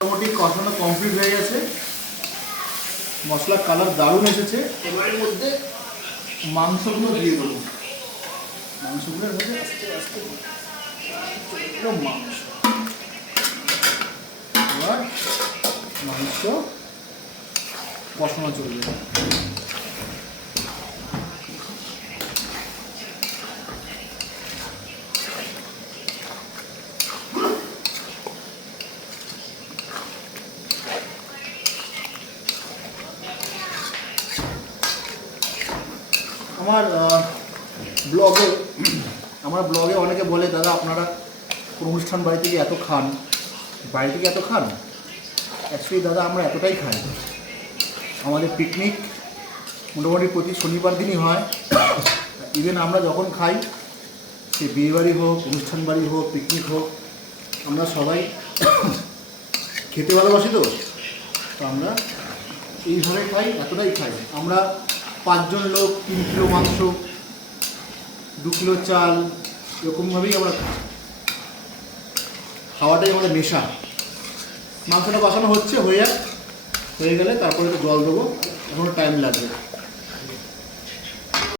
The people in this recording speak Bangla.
মোটামুটি কষানো কমপ্লিট হয়ে গেছে, মশলার কালার দারুণ এসেছে। এবারের মধ্যে মাংসগুলো দিয়ে দেবো। মাংসগুলোর মধ্যে আস্তে আস্তে মাংস, এবার মাংস কষানো চলবে। আমার ব্লগে অনেকে বলে, দাদা আপনারা অনুষ্ঠান বাড়ি থেকে এত খান, বাড়ি থেকে এত খান। অ্যাকচুয়ালি দাদা আমরা এতটাই খাই, আমাদের পিকনিক মোটামুটি প্রতি শনিবার দিনই হয়। ইভেন আমরা যখন খাই, সে বিয়েবাড়ি হোক, অনুষ্ঠান বাড়ি হোক, পিকনিক হোক, আমরা সবাই খেতে ভালোবাসি। তো আমরা এইভাবে খাই, এতটাই খাই। আমরা 5 জন লোক 3 কিলো মাংস, 2 কিলো চাল, এরকমভাবেই আমরা খাওয়াটাই আমাদের নেশা। মাংসটা কষানো হয়ে গেলে তারপরে তো জল দেবো, এখনও টাইম লাগবে।